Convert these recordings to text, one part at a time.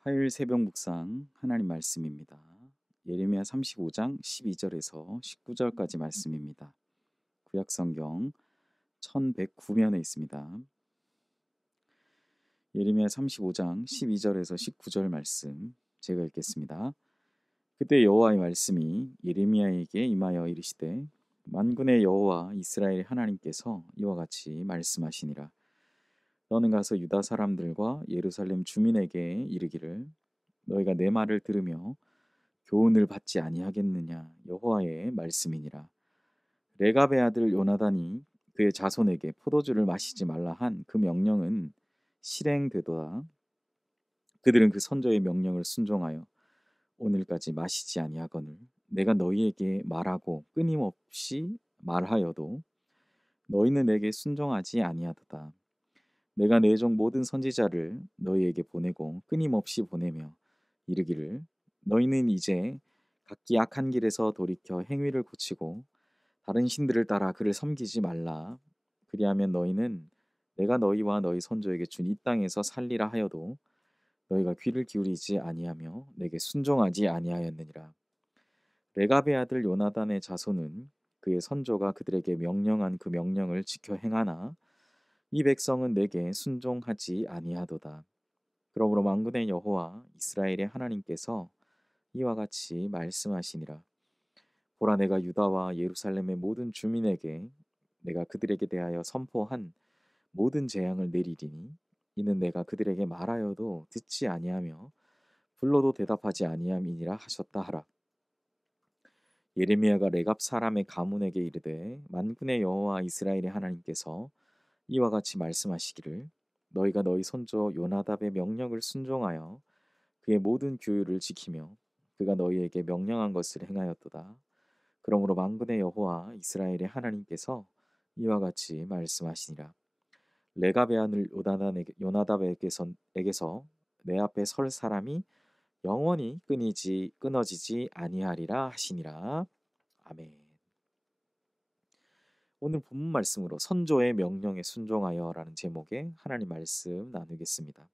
화요일 새벽 묵상 하나님 말씀입니다. 예레미야 35장 12절에서 19절까지 말씀입니다. 구약 성경 1109면에 있습니다. 예레미야 35장 12절에서 19절 말씀 제가 읽겠습니다. 그때 여호와의 말씀이 예레미야에게 임하여 이르시되 만군의 여호와 이스라엘 하나님께서 이와 같이 말씀하시니라. 너는 가서 유다 사람들과 예루살렘 주민에게 이르기를 너희가 내 말을 들으며 교훈을 받지 아니하겠느냐 여호와의 말씀이니라. 레갑의 아들 요나단이 그의 자손에게 포도주를 마시지 말라 한 그 명령은 실행되도다. 그들은 그 선조의 명령을 순종하여 오늘까지 마시지 아니하거늘 내가 너희에게 말하고 끊임없이 말하여도 너희는 내게 순종하지 아니하도다. 내가 내 종 모든 선지자를 너희에게 보내고 끊임없이 보내며 이르기를 너희는 이제 각기 악한 길에서 돌이켜 행위를 고치고 다른 신들을 따라 그를 섬기지 말라. 그리하면 너희는 내가 너희와 너희 선조에게 준 이 땅에서 살리라 하여도 너희가 귀를 기울이지 아니하며 내게 순종하지 아니하였느니라. 레갑의 아들 요나단의 자손은 그의 선조가 그들에게 명령한 그 명령을 지켜 행하나 이 백성은 내게 순종하지 아니하도다. 그러므로 만군의 여호와 이스라엘의 하나님께서 이와 같이 말씀하시니라. 보라 내가 유다와 예루살렘의 모든 주민에게 내가 그들에게 대하여 선포한 모든 재앙을 내리리니 이는 내가 그들에게 말하여도 듣지 아니하며 불러도 대답하지 아니함이니라 하셨다 하라. 예레미야가 레갑 사람의 가문에게 이르되 만군의 여호와 이스라엘의 하나님께서 이와 같이 말씀하시기를 너희가 너희 손조 요나답의 명령을 순종하여 그의 모든 규율을 지키며 그가 너희에게 명령한 것을 행하였도다. 그러므로 만군의 여호와 이스라엘의 하나님께서 이와 같이 말씀하시니라. 레갑의 아들 요나답에게서 내 앞에 설 사람이 영원히 끊어지지 아니하리라 하시니라. 아멘. 오늘 본문 말씀으로 선조의 명령에 순종하여라는 제목의 하나님 말씀 나누겠습니다.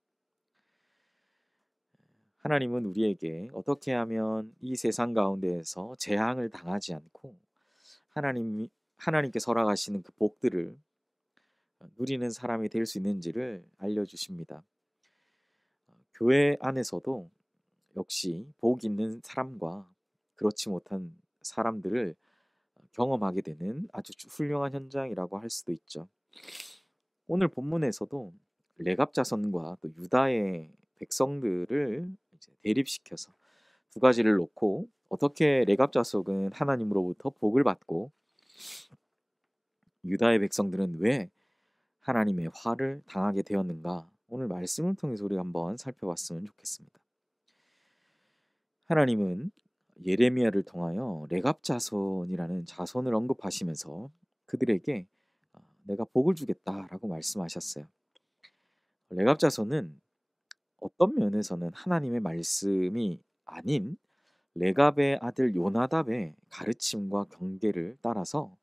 하나님은 우리에게 어떻게 하면 이 세상 가운데에서 재앙을 당하지 않고 하나님께 설악하시는 그 복들을 누리는 사람이 될 수 있는지를 알려주십니다. 교회 안에서도 역시 복 있는 사람과 그렇지 못한 사람들을 경험하게 되는 아주 훌륭한 현장이라고 할 수도 있죠. 오늘 본문에서도 레갑 자손과 또 유다의 백성들을 이제 대립시켜서 두 가지를 놓고 어떻게 레갑 자손은 하나님으로부터 복을 받고 유다의 백성들은 왜 하나님의 화를 당하게 되었는가 오늘 말씀을 통해서 우리가 한번 살펴봤으면 좋겠습니다. 하나님은 예레미야를 통하여 레갑 자손이라는 자손을 언급하시면서 그들에게 내가 복을 주겠다라고 말씀하셨어요. 레갑 자손은 어떤 면에서는 하나님의 말씀이 아닌 레갑의 아들 요나답의 가르침과 경계를 따라서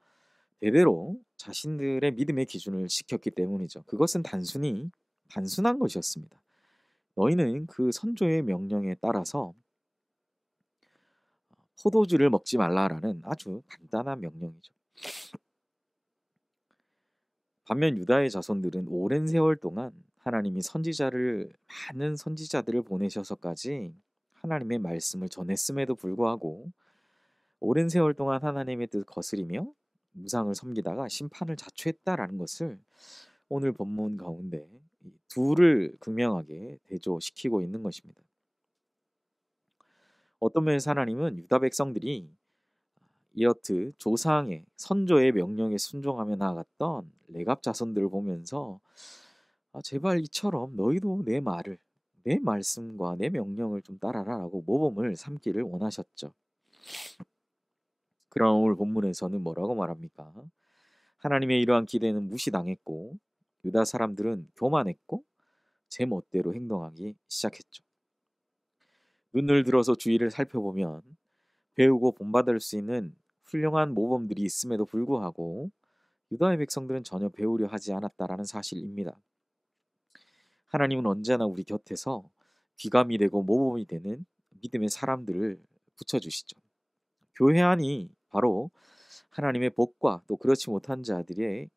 대대로 자신들의 믿음의 기준을 지켰기 때문이죠. 그것은 단순한 것이었습니다. 너희는 그 선조의 명령에 따라서 포도주를 먹지 말라라는 아주 간단한 명령이죠. 반면 유다의 자손들은 오랜 세월 동안 하나님이 많은 선지자들을 보내셔서까지 하나님의 말씀을 전했음에도 불구하고 오랜 세월 동안 하나님의 뜻 거스리며 우상을 섬기다가 심판을 자초했다라는 것을 오늘 본문 가운데 이 둘을 극명하게 대조시키고 있는 것입니다. 어떤 면에서 하나님은 유다 백성들이 이렇듯 조상의 선조의 명령에 순종하며 나아갔던 레갑 자손들을 보면서 제발 이처럼 너희도 내 말씀과 내 명령을 좀 따라라라고 모범을 삼기를 원하셨죠. 그러나 오늘 본문에서는 뭐라고 말합니까? 하나님의 이러한 기대는 무시당했고 유다 사람들은 교만했고 제 멋대로 행동하기 시작했죠. 눈을 들어서 주위를 살펴보면 배우고 본받을 수 있는 훌륭한 모범들이 있음에도 불구하고 유다의 백성들은 전혀 배우려 하지 않았다라는 사실입니다. 하나님은 언제나 우리 곁에서 귀감이 되고 모범이 되는 믿음의 사람들을 붙여주시죠. 교회 안이 바로 하나님의 복과 또 그렇지 못한 자들의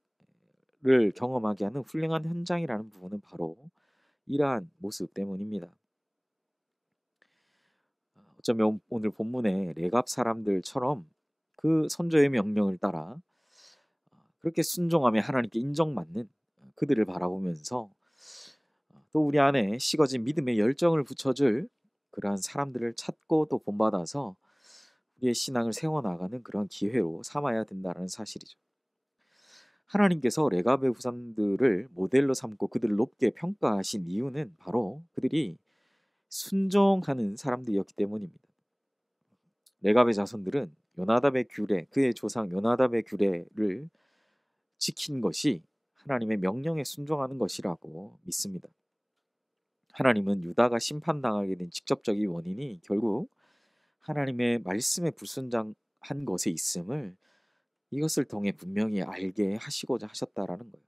를 경험하게 하는 훌륭한 현장이라는 부분은 바로 이러한 모습 때문입니다. 어쩌면 오늘 본문의 레갑 사람들처럼 그 선조의 명령을 따라 그렇게 순종하며 하나님께 인정받는 그들을 바라보면서 또 우리 안에 식어진 믿음의 열정을 붙여줄 그러한 사람들을 찾고 또 본받아서 우리의 신앙을 세워나가는 그런 기회로 삼아야 된다는 사실이죠. 하나님께서 레갑의 후손들을 모델로 삼고 그들을 높게 평가하신 이유는 바로 그들이 순종하는 사람들이었기 때문입니다. 레갑의 자손들은 요나답의 규례, 그의 조상 요나답의 규례를 지킨 것이 하나님의 명령에 순종하는 것이라고 믿습니다. 하나님은 유다가 심판당하게 된 직접적인 원인이 결국 하나님의 말씀에 불순종한 것에 있음을 이것을 통해 분명히 알게 하시고자 하셨다라는 거예요.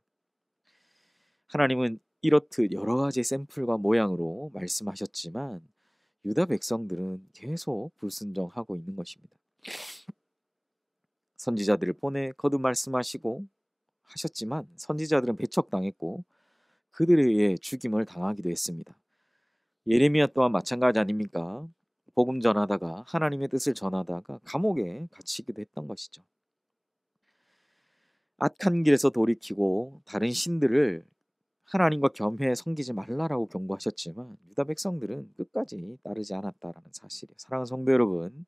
하나님은 이렇듯 여러 가지 샘플과 모양으로 말씀하셨지만 유다 백성들은 계속 불순종하고 있는 것입니다. 선지자들을 보내 거듭 말씀하시고 하셨지만 선지자들은 배척당했고 그들에 의해 죽임을 당하기도 했습니다. 예레미야 또한 마찬가지 아닙니까? 복음 전하다가 하나님의 뜻을 전하다가 감옥에 갇히기도 했던 것이죠. 악한 길에서 돌이키고 다른 신들을 하나님과 겸해 섬기지 말라라고 경고하셨지만 유다 백성들은 끝까지 따르지 않았다라는 사실이에요. 사랑하는 성도 여러분,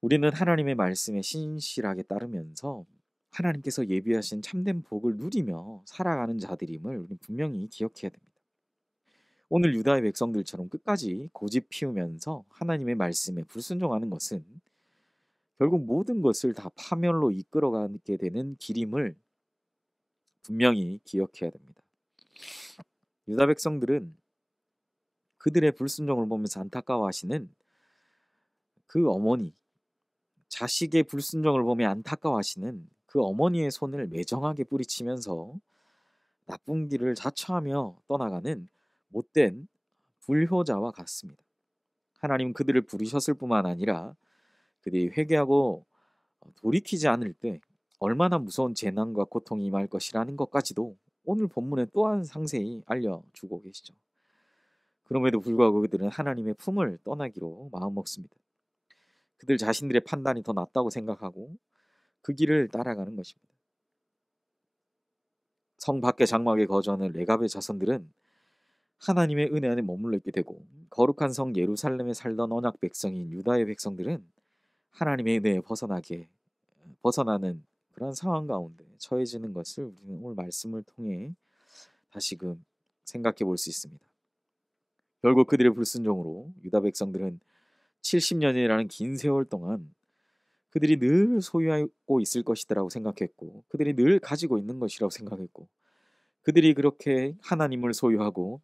우리는 하나님의 말씀에 신실하게 따르면서 하나님께서 예비하신 참된 복을 누리며 살아가는 자들임을 우리는 분명히 기억해야 됩니다. 오늘 유다의 백성들처럼 끝까지 고집 피우면서 하나님의 말씀에 불순종하는 것은 결국 모든 것을 다 파멸로 이끌어가게 되는 길임을 분명히 기억해야 됩니다. 유다 백성들은 그들의 불순종을 보면서 안타까워하시는 그 어머니, 자식의 불순종을 보며 안타까워하시는 그 어머니의 손을 매정하게 뿌리치면서 나쁜 길을 자처하며 떠나가는 못된 불효자와 같습니다. 하나님은 그들을 부르셨을 뿐만 아니라 그들이 회개하고 돌이키지 않을 때 얼마나 무서운 재난과 고통이 임할 것이라는 것까지도 오늘 본문에 또한 상세히 알려주고 계시죠. 그럼에도 불구하고 그들은 하나님의 품을 떠나기로 마음먹습니다. 그들 자신들의 판단이 더 낫다고 생각하고 그 길을 따라가는 것입니다. 성 밖의 장막에 거주하는 레갑의 자손들은 하나님의 은혜 안에 머물러 있게 되고 거룩한 성 예루살렘에 살던 언약 백성인 유다의 백성들은 하나님의 은혜에 벗어나는 그런 상황 가운데 처해지는 것을 우리는 오늘 말씀을 통해 다시금 생각해 볼 수 있습니다. 결국 그들의 불순종으로 유다 백성들은 70년이라는 긴 세월 동안 그들이 늘 소유하고 있을 것이라고 생각했고 그들이 늘 가지고 있는 것이라고 생각했고 그들이 그렇게 하나님을 소유하고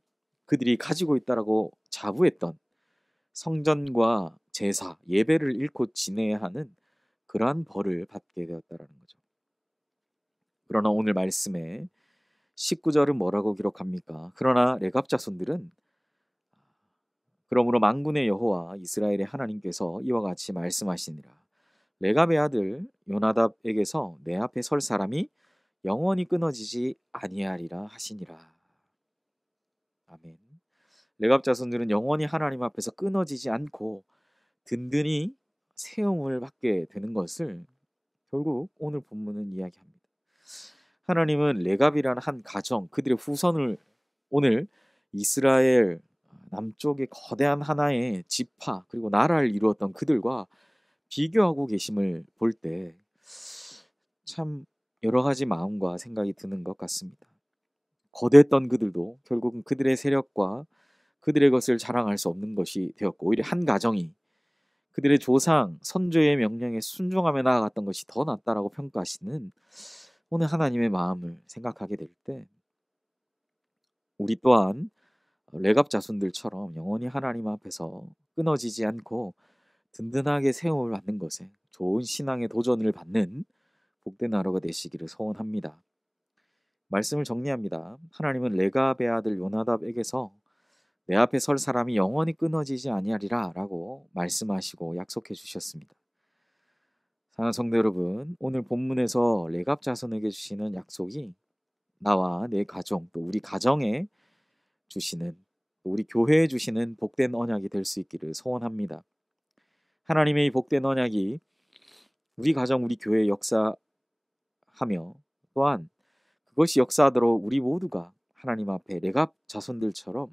그들이 가지고 있다라고 자부했던 성전과 제사, 예배를 잃고 지내야 하는 그러한 벌을 받게 되었다라는 거죠. 그러나 오늘 말씀에 19절은 뭐라고 기록합니까? 그러나 레갑 자손들은 그러므로 만군의 여호와 이스라엘의 하나님께서 이와 같이 말씀하시니라. 레갑의 아들 요나답에게서 내 앞에 설 사람이 영원히 끊어지지 아니하리라 하시니라. 아멘. 레갑 자손들은 영원히 하나님 앞에서 끊어지지 않고 든든히 세움을 받게 되는 것을 결국 오늘 본문은 이야기합니다. 하나님은 레갑이라는 한 가정, 그들의 후손을 오늘 이스라엘 남쪽의 거대한 하나의 지파 그리고 나라를 이루었던 그들과 비교하고 계심을 볼 때 참 여러 가지 마음과 생각이 드는 것 같습니다. 거대했던 그들도 결국은 그들의 세력과 그들의 것을 자랑할 수 없는 것이 되었고 오히려 한 가정이 그들의 조상, 선조의 명령에 순종하며 나아갔던 것이 더 낫다라고 평가하시는 오늘 하나님의 마음을 생각하게 될 때 우리 또한 레갑 자손들처럼 영원히 하나님 앞에서 끊어지지 않고 든든하게 세움을 받는 것에 좋은 신앙의 도전을 받는 복된 하루가 되시기를 소원합니다. 말씀을 정리합니다. 하나님은 레갑의 아들 요나답에게서 내 앞에 설 사람이 영원히 끊어지지 아니하리라 라고 말씀하시고 약속해 주셨습니다. 사랑하는 성도 여러분, 오늘 본문에서 레갑 자손에게 주시는 약속이 나와 내 가정, 또 우리 가정에 주시는, 또 우리 교회에 주시는 복된 언약이 될 수 있기를 소원합니다. 하나님의 이 복된 언약이 우리 가정, 우리 교회에 역사하며, 또한 그것이 역사하도록 우리 모두가 하나님 앞에 레갑 자손들처럼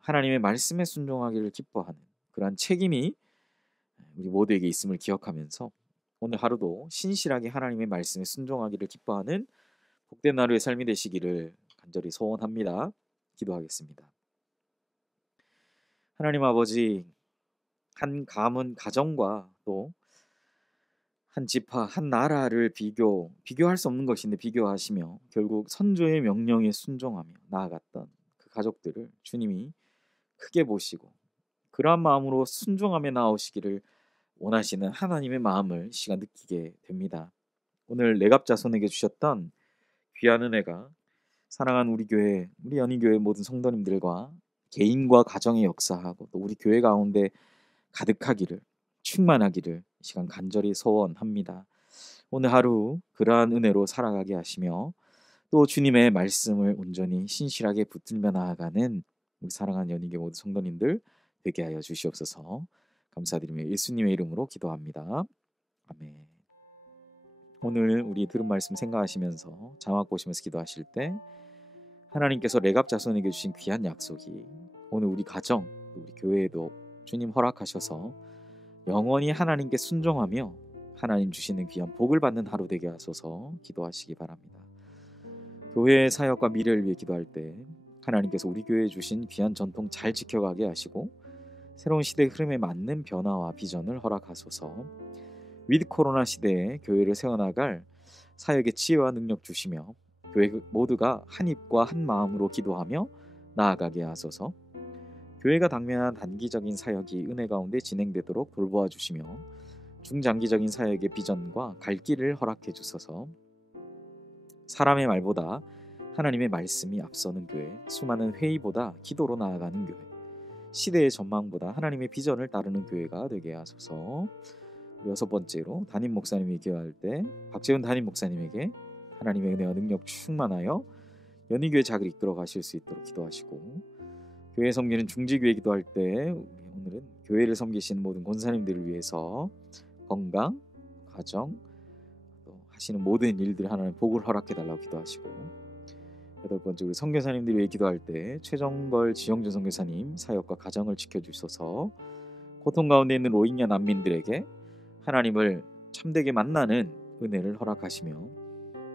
하나님의 말씀에 순종하기를 기뻐하는 그러한 책임이 우리 모두에게 있음을 기억하면서 오늘 하루도 신실하게 하나님의 말씀에 순종하기를 기뻐하는 복된 하루의 삶이 되시기를 간절히 소원합니다. 기도하겠습니다. 하나님 아버지, 한 가문 가정과 또 한 지파, 한 나라를 비교할 수 없는 것인데 비교하시며 결국 선조의 명령에 순종하며 나아갔던 그 가족들을 주님이 크게 보시고 그러한 마음으로 순종하며 나오시기를 원하시는 하나님의 마음을 이 시간 느끼게 됩니다. 오늘 레갑 자손에게 주셨던 귀한 은혜가 사랑하는 우리 교회, 우리 연희교회 모든 성도님들과 개인과 가정의 역사하고 또 우리 교회 가운데 가득하기를, 충만하기를 이 시간 간절히 소원합니다. 오늘 하루 그러한 은혜로 살아가게 하시며 또 주님의 말씀을 온전히 신실하게 붙들며 나아가는 우리 사랑하는 연희교회 모든 성도님들 되게 하여 주시옵소서. 감사드리며 예수님의 이름으로 기도합니다. 아멘. 오늘 우리 들은 말씀 생각하시면서 자막 보시면서 기도하실 때 하나님께서 레갑 자손에게 주신 귀한 약속이 오늘 우리 가정, 우리 교회에도 주님 허락하셔서 영원히 하나님께 순종하며 하나님 주시는 귀한 복을 받는 하루 되게 하소서 기도하시기 바랍니다. 교회의 사역과 미래를 위해 기도할 때 하나님께서 우리 교회에 주신 귀한 전통 잘 지켜가게 하시고 새로운 시대의 흐름에 맞는 변화와 비전을 허락하소서. 위드 코로나 시대에 교회를 세워나갈 사역의 지혜와 능력 주시며 교회 모두가 한 입과 한 마음으로 기도하며 나아가게 하소서. 교회가 당면한 단기적인 사역이 은혜 가운데 진행되도록 돌보아 주시며 중장기적인 사역의 비전과 갈 길을 허락해 주소서. 사람의 말보다 하나님의 말씀이 앞서는 교회, 수많은 회의보다 기도로 나아가는 교회, 시대의 전망보다 하나님의 비전을 따르는 교회가 되게 하소서. 여섯 번째로 담임 목사님이 기도할 때 박재훈 담임 목사님에게 하나님의 은혜와 능력 충만하여 연희교회 작을 이끌어 가실 수 있도록 기도하시고, 교회 섬기는 중지교회 기도할 때 오늘은 교회를 섬기시는 모든 권사님들을 위해서 건강, 가정, 또 하시는 모든 일들 하나님 복을 허락해 달라고 기도하시고, 여덟 번째 우리 선교사님들을 위해 기도할 때 최정걸 지영준 선교사님 사역과 가정을 지켜주셔서 고통 가운데 있는 로힝야 난민들에게 하나님을 참되게 만나는 은혜를 허락하시며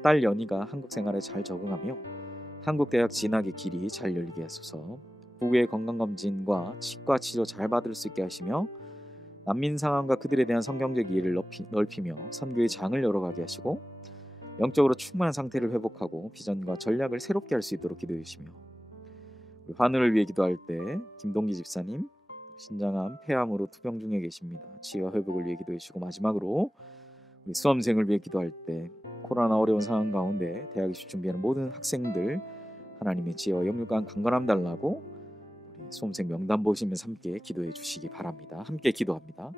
딸 연희가 한국 생활에 잘 적응하며 한국 대학 진학의 길이 잘 열리게 하소서. 부부의 건강검진과 치과 치료 잘 받을 수 있게 하시며 난민 상황과 그들에 대한 성경적 이해를 넓히며 선교의 장을 열어가게 하시고 영적으로 충만한 상태를 회복하고 비전과 전략을 새롭게 할 수 있도록 기도해 주시며, 환우를 위해 기도할 때 김동기 집사님 신장암, 폐암으로 투병 중에 계십니다. 치유와 회복을 위해 기도해 주시고, 마지막으로 우리 수험생을 위해 기도할 때 코로나 어려운 상황 가운데 대학에 준비하는 모든 학생들 하나님의 지혜와 영육과 강건함 달라고 우리 수험생 명단 보시면서 함께 기도해 주시기 바랍니다. 함께 기도합니다.